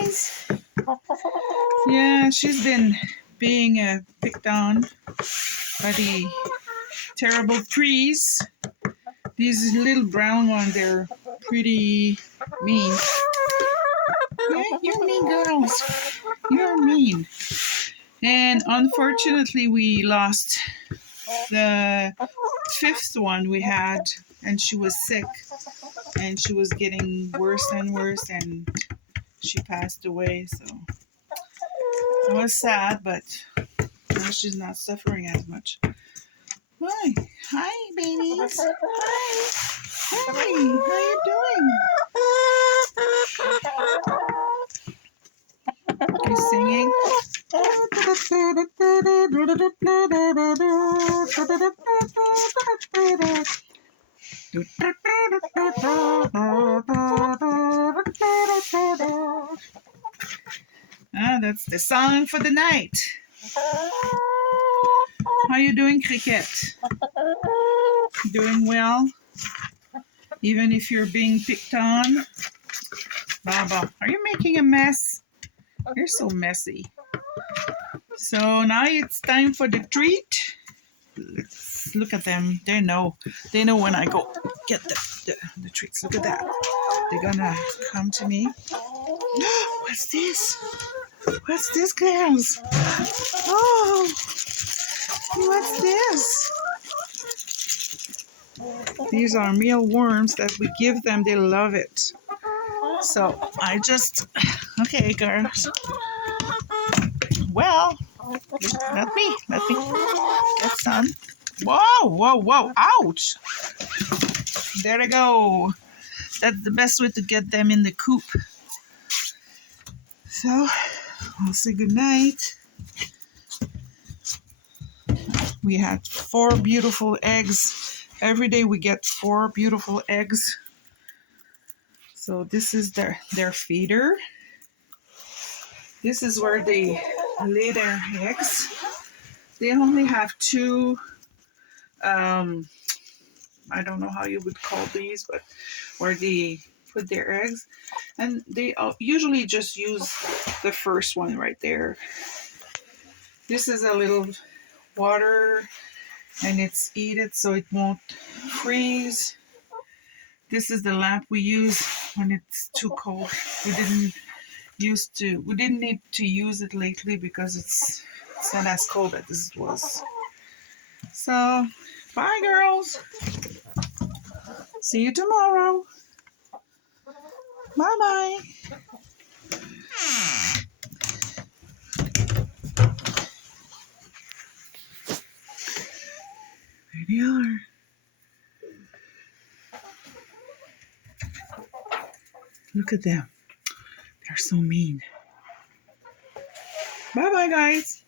guys. Yeah, she's been being picked on by the terrible trees. These little brown ones, they're pretty mean. Yeah, you're mean girls. You're mean. And unfortunately, we lost the fifth one we had, and she was sick, and she was getting worse and worse, and she passed away. So it was sad, but now she's not suffering as much. Hi, hi, babies. Hi, hi. How you doing? You singing? Ah, that's the song for the night. How you doing, Cricket? Doing well? Even if you're being picked on? Baba, are you making a mess? You're so messy. So now it's time for the treat. Let's look at them. They know when I go get the treats. Look at that. They're gonna come to me. What's this? What's this, girls? Oh, what's this? These are mealworms that we give them. They love it. So I just, okay, girls. Well, let me get some. Whoa, whoa, whoa, ouch. There they go. That's the best way to get them in the coop. So, I'll say goodnight. We had 4 beautiful eggs. Every day we get 4 beautiful eggs. So this is their feeder. This is where they lay their eggs. They only have 2, I don't know how you would call these, but where they put their eggs. And they usually just use the first one right there. This is a little water, and it's heated so it won't freeze. This is the lamp we use when it's too cold. We didn't need to use it lately because it's not as cold as it was. So bye, girls. See you tomorrow. Bye bye. There they are. Look at them. They're so mean. Bye bye, guys.